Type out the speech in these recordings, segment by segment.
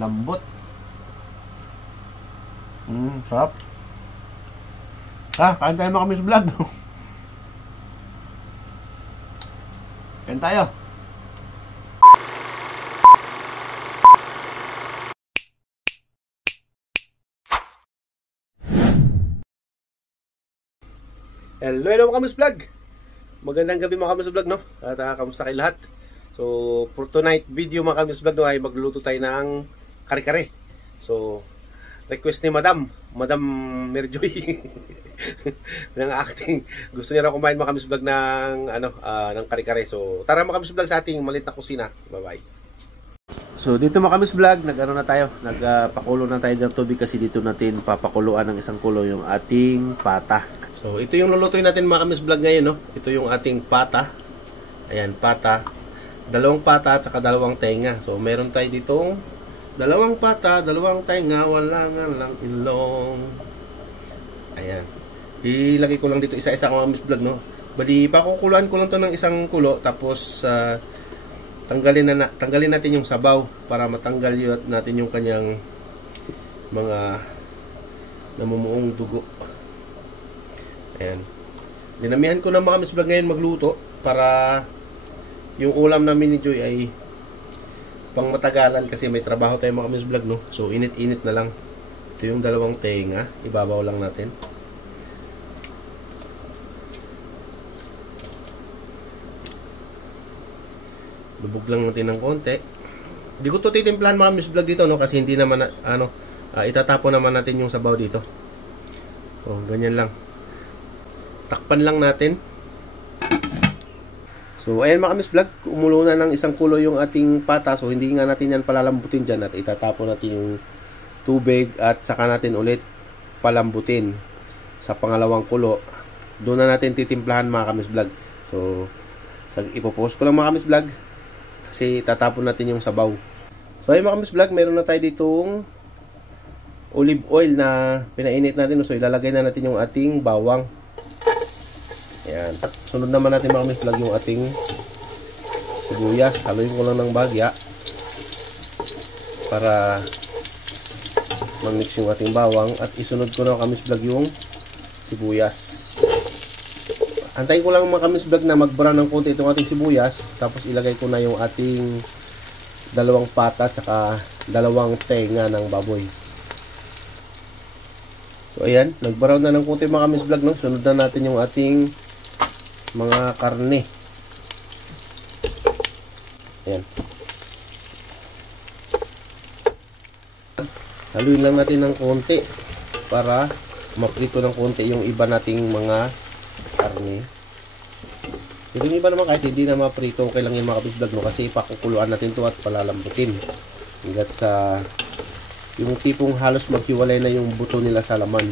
Lambot. Sarap. Kain tayo mga kamis vlog. Kain tayo. Hello mga kamis vlog. Magandang gabi mga kamis vlog, no? At kamusta kayo lahat? So, for tonight video mga kamis vlog, no, ay magluluto tayo ng kare-kare. So, request ni Madam Merjoy ng acting. Gusto niya raw kumain mga kamis vlog ng ng kare-kare. So, tara mga kamis vlog sa ating maliit na kusina. Bye-bye. So, dito mga kamis vlog, nagpakulo na tayo ng tubig kasi dito natin papakuluan ng isang kulo yung ating pata. So, ito yung lulutuin natin mga kamis vlog ngayon, no? Ito yung ating pata. Ayan, pata. Dalawang pata at saka dalawang tenga. So, meron tayo ditong dalawang pata, dalawang tenga, wala nga lang ilong. Ayan. Ilagay ko lang dito isa-isa mga kamis vlog, no? Bali, pakukuluan ko lang to ng isang kulo. Tapos, tanggalin natin yung sabaw para matanggal natin yung kanyang mga namumuong dugo. Ayan. Dinamihan ko na mga kamis vlog ngayon magluto para yung ulam namin ni Joy ay pang matagalan kasi may trabaho tayo mga kamis vlog, no? So init-init na lang. Ito yung dalawang tenga, ibabaw lang natin. Lubog lang natin ng konti. Hindi ko to titimplahan mga kamis vlog dito, no? Kasi hindi naman itatapon naman natin yung sabaw dito. Oh, ganyan lang. Takpan lang natin. So, ayan mga kamis vlog, umulo na ng isang kulo yung ating pata. So, hindi nga natin yan palalambutin dyan at itatapon natin yung tubig at saka natin ulit palambutin sa pangalawang kulo. Doon na natin titimplahan mga kamis vlog. So, ipopost ko lang mga kamis vlog kasi tatapon natin yung sabaw. So, ayan mga kamis vlog, meron na tayo ditong olive oil na pinainit natin. So, ilalagay na natin yung ating bawang. Ayan. At sunod naman natin mga kamis vlog yung ating sibuyas. Haluin ko lang ng bahagya para ma-mix yung ating bawang. At isunod ko na kamis vlog yung sibuyas. Antayin ko lang mga kamis vlog na mag-brown ng konti itong ating sibuyas. Tapos ilagay ko na yung ating dalawang pata at saka dalawang tenga ng baboy. So ayan, nag-brown na ng konti mga kamis vlog, no? Sunod na natin yung ating mga karne. Ayan. Haluin lang natin ng konti para maprito ng konti yung iba nating mga karne. Yung iba naman kahit hindi na maprito, okay lang yung mga kamis vlog, no? Kasi ipakukuluan natin to at palalambutin. Hanggat sa yung tipong halos maghiwalay na yung buto nila sa laman.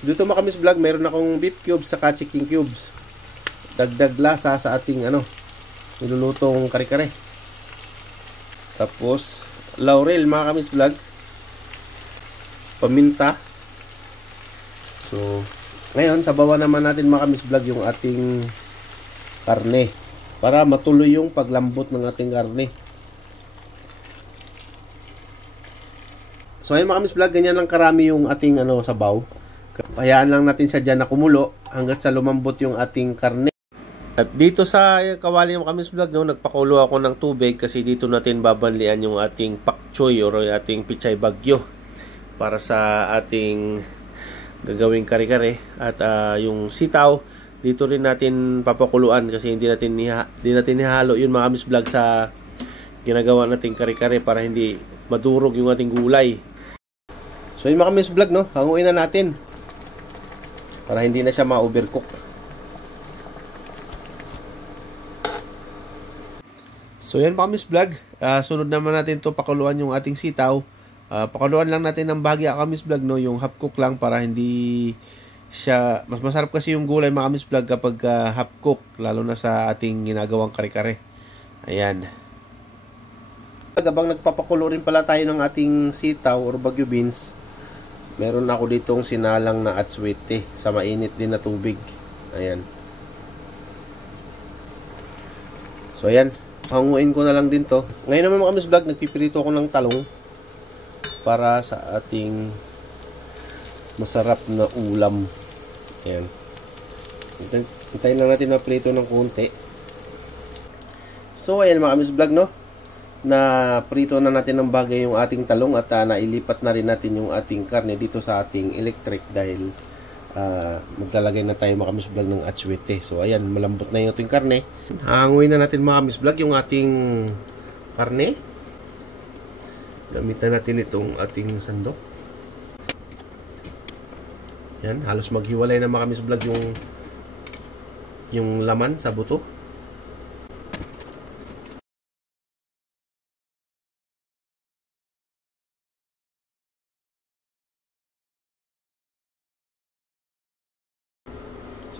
Dito mga kamis vlog, meron akong beef cubes saka chicken cubes. Dagdag lasa sa ating nilulutong kare-kare. Tapos laurel mga kamis vlog. Paminta. So ngayon sabawan naman natin mga kamis vlog yung ating karne para matuloy yung paglambot ng ating karne. So ayun mga kamis vlog, ganyan lang karami yung ating sabaw. Hayaan lang natin siya dyan na kumulo hanggat sa lumambot yung ating karne. At dito sa kawali ng kamis vlog, no, nagpakulo ako ng tubig kasi dito natin babanlian yung ating pak choy or yung ating pichay bagyo para sa ating gagawing kare-kare. At yung sitaw, dito rin natin papakuluan kasi hindi natin ihalo yun mga kamis vlog sa ginagawa nating kare-kare para hindi madurog yung ating gulay. So yung mga kamis vlog, no, hanguin na natin para hindi na siya ma-overcook. So yan mga kamis vlog, sunod naman natin to pakuluan yung ating sitaw. Pakuluan lang natin ng bahagya kamis vlog, no, yung half cook lang para hindi siya, mas masarap kasi yung gulay mga kamis vlog kapag half cook, lalo na sa ating ginagawang kare-kare. Ayan. Habang nagpapakulo rin pala tayo ng ating sitaw or bagyo beans, meron ako ditong sinalang na atswete sa mainit din na tubig. Ayan. So ayan, Hanguin ko na lang din to. Ngayon naman mga Kamis Vlog, nagpipirito ako ng talong para sa ating masarap na ulam. Ayan. Hintayin lang natin na prito ng konti. So ayan mga Kamis Vlog, no? Na prito na natin ng bagay yung ating talong at nailipat na rin natin yung ating karne dito sa ating electric dahil maglalagay na tayo mga Kamis Vlog ng atsuete. So ayan, malambot na yung ating karne. Hanguin na natin mga Kamis Vlog yung ating karne. Gamitan natin itong ating sandok. Yan, halos maghiwalay na mga Kamis Vlog yung laman sa buto.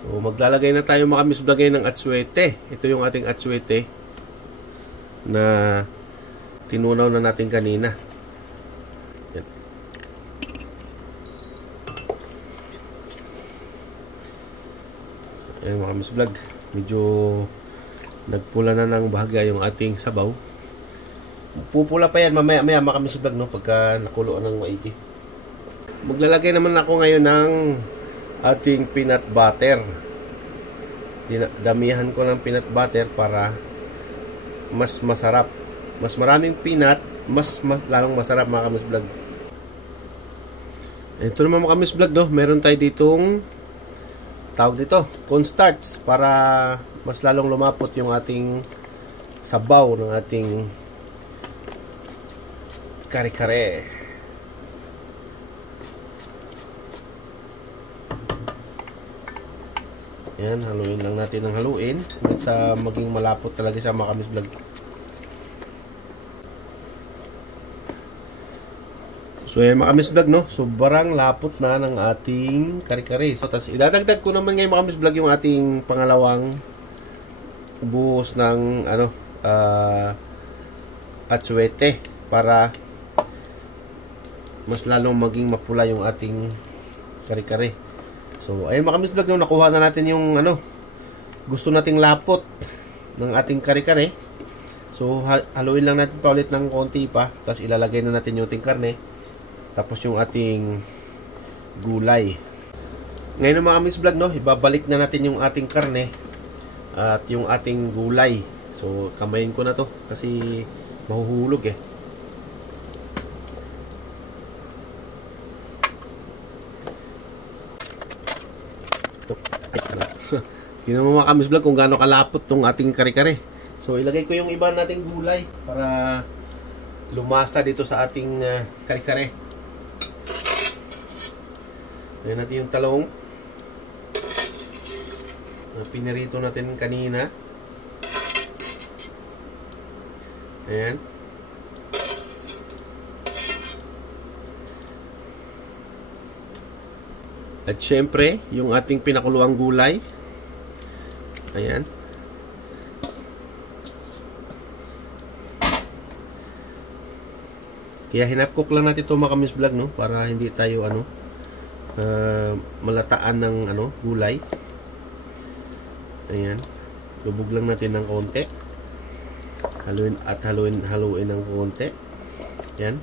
So, maglalagay na tayo mga Kamis Vlog ng atsuete. Ito yung ating atsuete na tinunaw na natin kanina. Yan. So, ayan mga Kamis Vlog. Medyo nagpula na ng bahagya yung ating sabaw. Pupula pa yan mamaya mga Kamis Vlog, no? Pagka nakuloan ng maigi. Maglalagay naman ako ngayon ng ating peanut butter. Damihan ko ng peanut butter para mas masarap. Mas maraming peanut, mas lalong masarap mga Kamis Vlog. Ito naman mga Kamis Vlog, no? Meron tayo ditong tawag dito, cornstarch para mas lalong lumapot yung ating sabaw ng ating kare-kare. Yan, haluin lang natin ng haluin hanggang sa maging malapot talaga siya mga Kamis Vlog. So yan mga Kamis Vlog, no? Sobrang lapot na ng ating kare-kare. So tas idadagdag ko naman ngayon mga Kamis Vlog yung ating pangalawang buhos ng atsuete para mas lalong maging mapula yung ating kare-kare. So, ayun mga Kamis Vlog, no, nakuha na natin yung gusto nating lapot ng ating kare-kare. So, haluin lang natin pa ulit ng konti pa. Tapos, ilalagay na natin yung ating karne. Tapos, yung ating gulay. Ngayon mga Kamis Vlog, no, ibabalik na natin yung ating karne at yung ating gulay. So, kamayin ko na to kasi mahuhulog eh. Tingnan mo mga Kamis Vlog kung gaano kalapot tong ating kare-kare. So ilagay ko yung iba nating gulay para lumasa dito sa ating kare-kare. Ayan natin yung talong na pinirito natin kanina. Ayan. At syempre, yung ating pinakuluang gulay. Ayan. Kaya hinapcook lang natin ito mga Kamis Vlog, no? Para hindi tayo malataan ng gulay. Ayan. Lubog lang natin ng konti. Haluin ng konti. Ayan.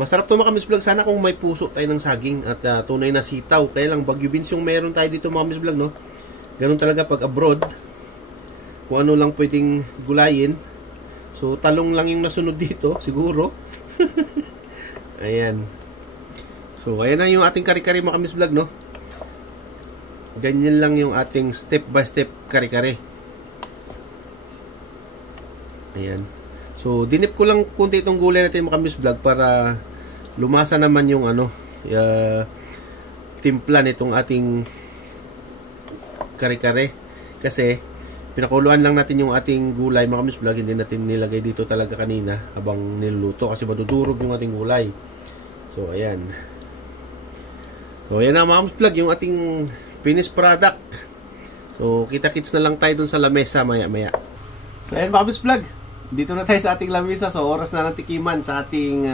Masarap to mga Kamis Vlog. Sana kung may puso tayo ng saging at tunay na sitaw. Kaya lang bagyo beans yung meron tayo dito mga Kamis Vlog, no? Ganun talaga pag abroad. Kung ano lang pwedeng gulayin. So talong lang yung nasunod dito siguro. Ayan. So ayan na yung ating kare-kare mga Kamis Vlog, no? Ganyan lang yung ating step by step kare-kare. Ayan. So, dinip ko lang kunti itong gulay natin mga Kamis Vlog para lumasa naman yung timpla nitong ating kare-kare. Kasi, pinakuluan lang natin yung ating gulay mga Kamis Vlog. Hindi natin nilagay dito talaga kanina habang niluluto kasi madudurog yung ating gulay. So, ayan. So, ayan na mga Kamis Vlog, yung ating finished product. So, kita-kits na lang tayo dun sa lamesa maya-maya. So, ayan mga Kamis Vlog. Dito na tayo sa ating lamesa. So, oras na ng tikiman sa ating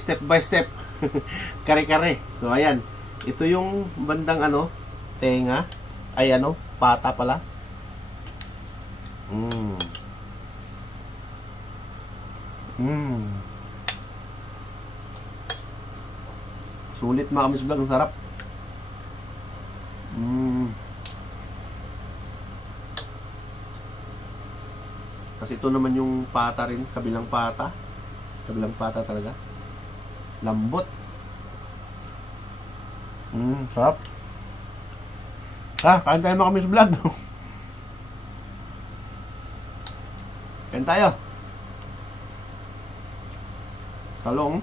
step by step kare-kare. So, ayan. Ito yung bandang tenga. Ay, pata pala. Sulit mga Kamis Vlog, ang sarap. Kasi ito naman yung pata rin, kabilang pata. Kabilang pata talaga. Lambot. Sarap. Kain tayo mga Kamis Vlog. Kain tayo. Talong.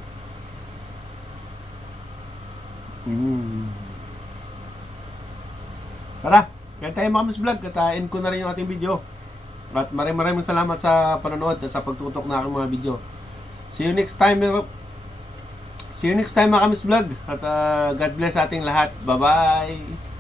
Tara, kain tayo mga Kamis Vlog. At end ko na rin yung ating video. At maraming salamat sa panonood at sa pagtutok na aking mga video. See you next time mga Kamis Vlog. At God bless ating lahat. Bye bye.